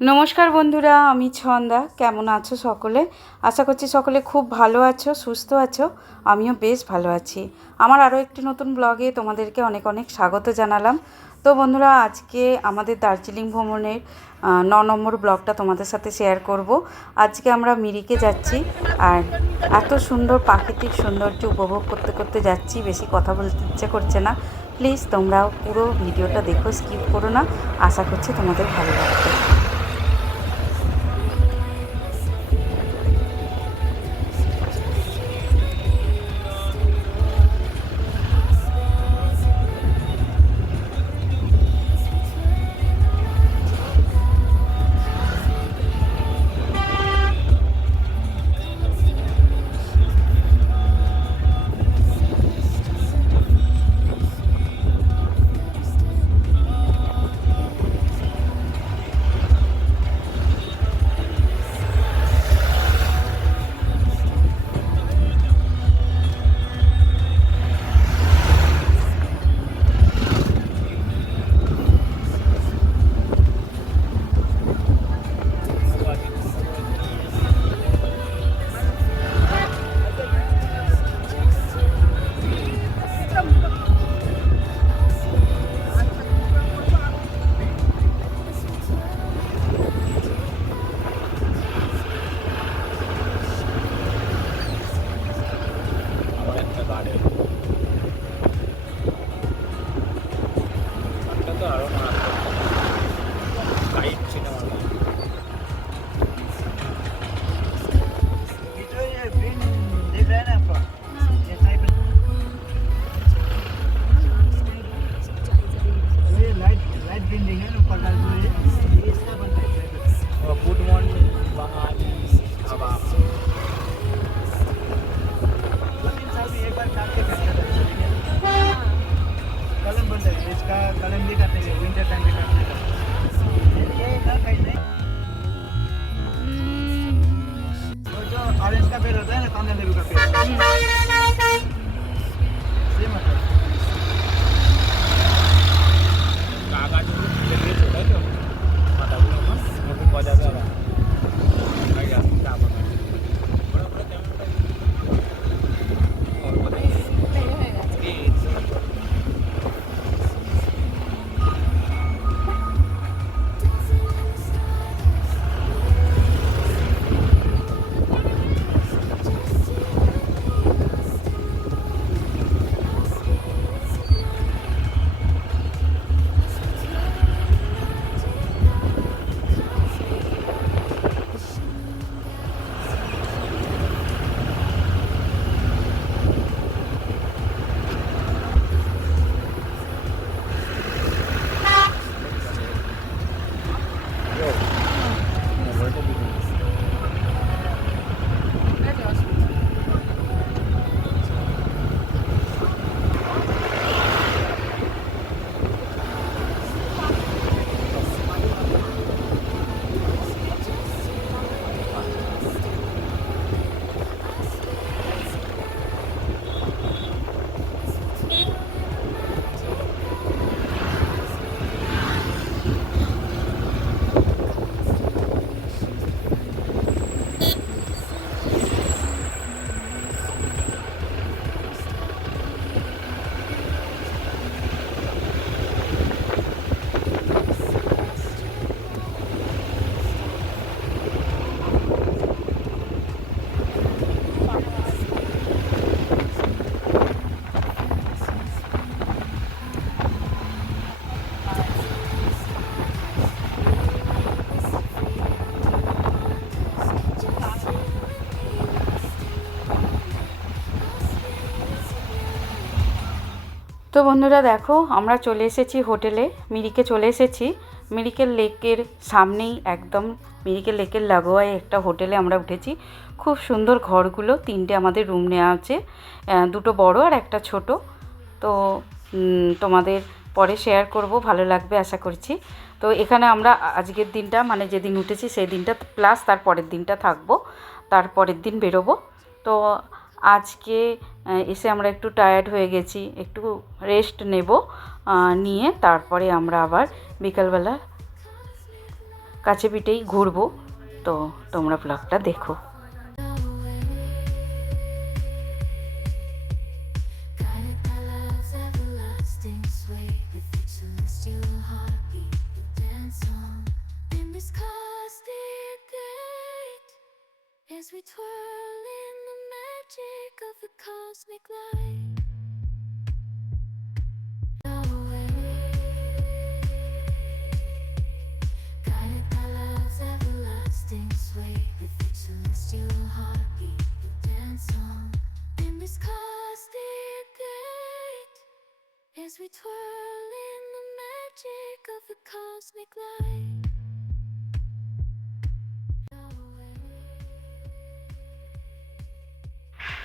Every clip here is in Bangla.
নমস্কার বন্ধুরা, আমি ছন্দা। কেমন আছো সকলে? আশা করছি সকলে খুব ভালো আছো, সুস্থ আছো। আমিও বেশ ভালো আছি। আমার আরও একটি নতুন ব্লগে তোমাদেরকে অনেক অনেক স্বাগত জানালাম। তো বন্ধুরা, আজকে আমাদের দার্জিলিং ভ্রমণের ন নম্বর ব্লগটা তোমাদের সাথে শেয়ার করব। আজকে আমরা মিরিকে যাচ্ছি আর এত সুন্দর প্রাকৃতিক সৌন্দর্য উপভোগ করতে করতে যাচ্ছি, বেশি কথা বলতে ইচ্ছে করছে না। প্লিজ তোমরাও পুরো ভিডিওটা দেখো, স্কিপ করো না। আশা করছি তোমাদের ভালো লাগবে। আরও মারাত্মক গাইড সিনেমা जो তো বন্ধুরা দেখো, আমরা চলে এসেছি হোটেলে, মিরিকে চলে এসেছি। মিরিকেল লেকের সামনেই একদম মিরিকেল লেকের লাগোয়ায় একটা হোটেলে আমরা উঠেছি। খুব সুন্দর ঘরগুলো, তিনটে আমাদের রুম নেওয়া আছে। দুটো বড় আর একটা ছোট। তো তোমাদের পরে শেয়ার করব, ভালো লাগবে আশা করছি। তো এখানে আমরা আজকের দিনটা মানে যেদিন উঠেছি সেই দিনটা প্লাস তার পরের দিনটা থাকব। তার পরের দিন বেরোবো। তো আজকে এসে আমরা একটু টায়ার্ড হয়ে গেছি, একটু রেস্ট নেব নিয়ে তারপরে আমরা আবার বিকালবেলা কাছে পিঠেই ঘুরবো। তো তোমরা ব্লগটা দেখো।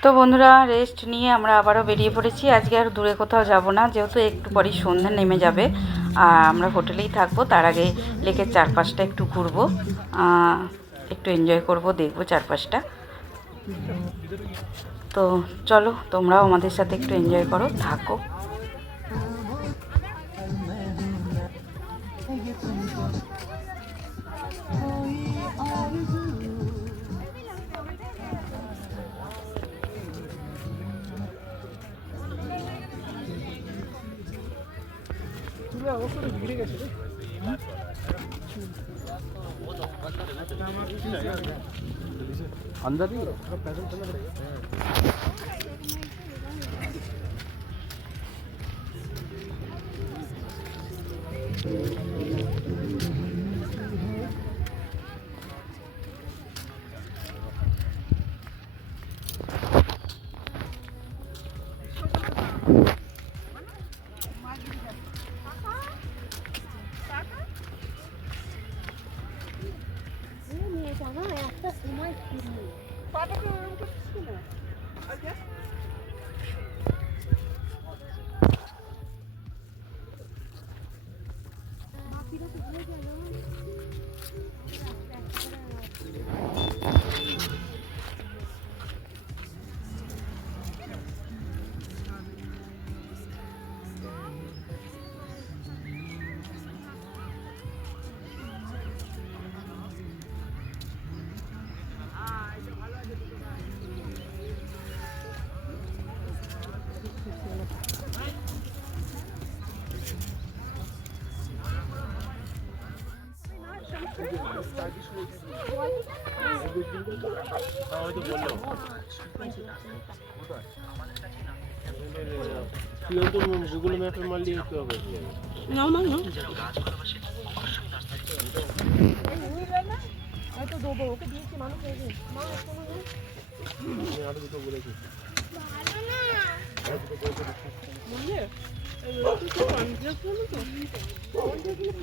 তো বন্ধুরা রেস্ট নিয়ে আমরা আবারও বেরিয়ে পড়েছি। আজকে আর দূরে কোথাও যাব না, যেহেতু একটু পরেই সন্ধ্যা নেমে যাবে। আর আমরা হোটেলেই থাকব, তার আগে লেকের চারপাশটা একটু ঘুরবো একটু এনজয় করব, দেখব চারপাশটা। তো চলো, তোমরাও আমাদের সাথে একটু এনজয় করো, থাকো। ना गए अंदर ही গুগল ম্যাপের মারলে একটু হবে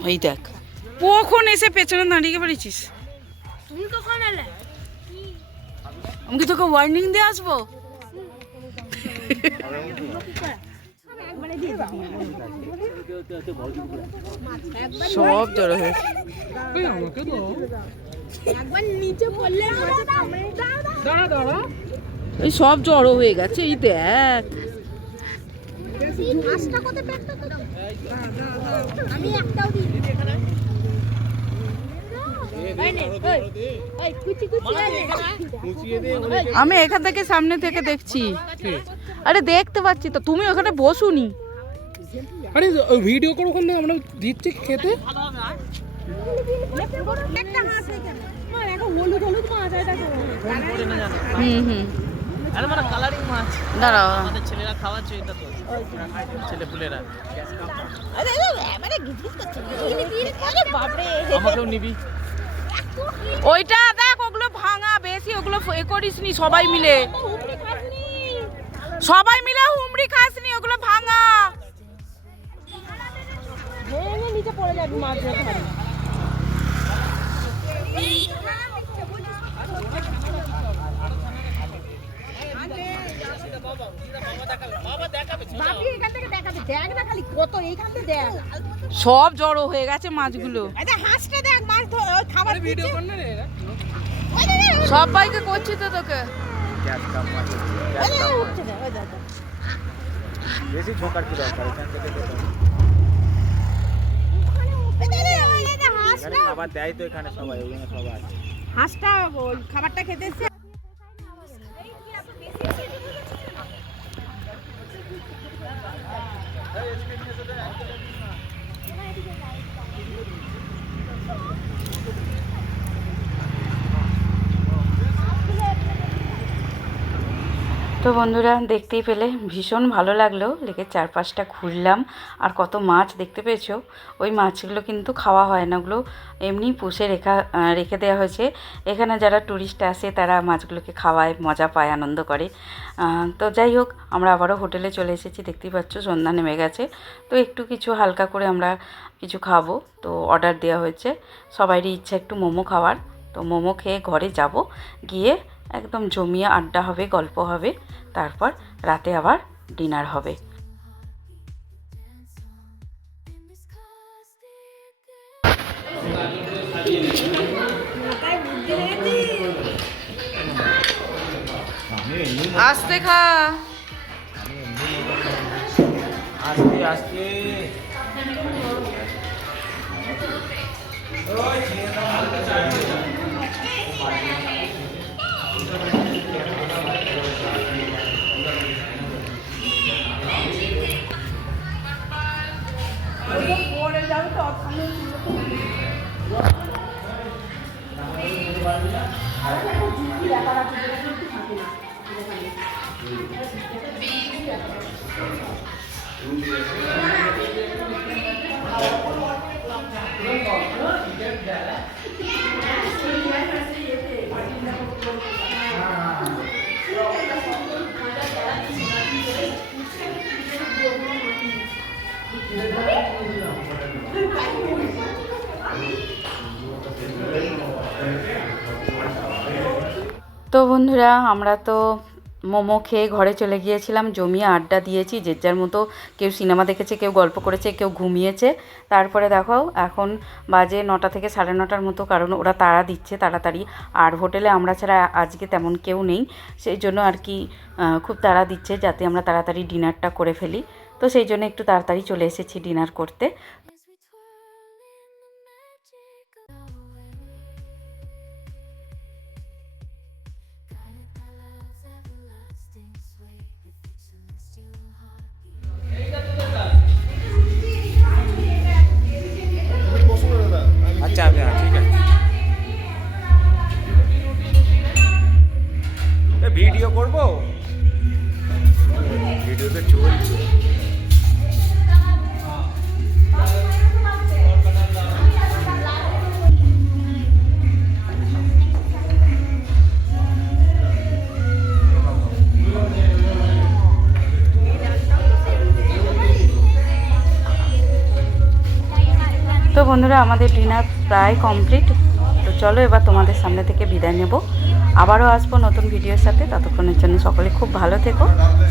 ওই দেখ। কখন এসে পেছনে দাঁড়িয়ে পড়েছিস? তুমি কখন এলে? আমি কি তোকে ওয়ার্নিং দিয়ে আসব? সব জড়ো হয়ে নিচে পড়লে এই সব জড়ো হয়ে গেছে এই দেখ। আমি একটাও দিই এই নে, ওই, ওই, কুচি কুচি আছে। আমি এখান থেকে সামনে থেকে দেখছি আরে দেখতে পাচ্ছি তো তুমি ওখানে বসুনি আরে ভিডিও করে ওখানে আমরা দিচ্ছি খেতে একটা হাঁস এখানে। আমার এখন হলুদ হলুদ মাছ হুম হুম আরে মানে কালারিং মাছ দাঁড়াও আমাদের ছেলেরা খাওয়াচ্ছে এটা তো ছেলে পুলেরা। আমাকেও নিবি ওইটা দেখ, ওগুলো ভাঙা, বেশি ওগুলো এ করিস নি, সবাই মিলে সবাই মিলে হুমড়ি ওগুলো ভাঙা ভেঙে পারবি না। বাপি এখান থেকে দেখাবে, দেখ না খালি কত, এইখান দেখ সব জড়ো হয়ে গেছে মাছগুলো। আচ্ছা সবাইকে করছি তো তোকে। বেশি ঝোঁকার কি দরকার? এখান থেকে খাবার দেয় তো এখানে সবাই ওই জন্য সবাই। হাঁসটা খাবারটা খেতে তো বন্ধুরা, দেখতেই পেলে ভীষণ ভালো লাগল। লেকের চারপাশটা ঘুরলাম। আর কত মাছ দেখতে পেয়েছ? ওই মাছগুলো কিন্তু খাওয়া হয় না। ওগুলো এমনি পুষে রেখা রেখে দেওয়া হয়েছে। এখানে যারা ট্যুরিস্ট আসে, তারা মাছগুলোকে খাওয়ায়, মজা পায়, আনন্দ করে। তো যাই হোক, আমরা আবারও হোটেলে চলে এসেছি। দেখতেই পাচ্ছ, সন্ধ্যা নেমে গেছে। তো একটু কিছু হালকা করে আমরা কিছু খাব। তো অর্ডার দেওয়া হয়েছে। সবারই ইচ্ছা একটু মোমো খাওয়ার। তো মোমো খেয়ে ঘরে যাব। গিয়ে একদম জমিয়ে আড্ডা হবে গল্প হবে তারপর রাতে আবার ডিনার হবে আস্তে খা আস্তে আস্তে Thank you. তো বন্ধুরা, আমরা তো মোমো খেয়ে ঘরে চলে গিয়েছিলাম, জমিয়ে আড্ডা দিয়েছি, যে যার মতো কেউ সিনেমা দেখেছে, কেউ গল্প করেছে, কেউ ঘুমিয়েছে। তারপরে দেখো, এখন বাজে নটা থেকে সাড়ে নটার মতো, কারণ ওরা তাড়া দিচ্ছে তাড়াতাড়ি। আর হোটেলে আমরা ছাড়া আজকে তেমন কেউ নেই, সেই জন্য আর কি খুব তাড়া দিচ্ছে, যাতে আমরা তাড়াতাড়ি ডিনারটা করে ফেলি। তো সেই জন্য একটু তাড়াতাড়ি চলে এসেছি ডিনার করতে। বন্ধুরা, আমাদের ডিনার প্রায় কমপ্লিট। তো চলো এবার তোমাদের সামনে থেকে বিদায় নেব। আবারও আসব নতুন ভিডিওর সাথে। ততক্ষণের জন্য সকলে খুব ভালো থেকো,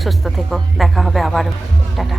সুস্থ থেকো। দেখা হবে আবারও। টাটা।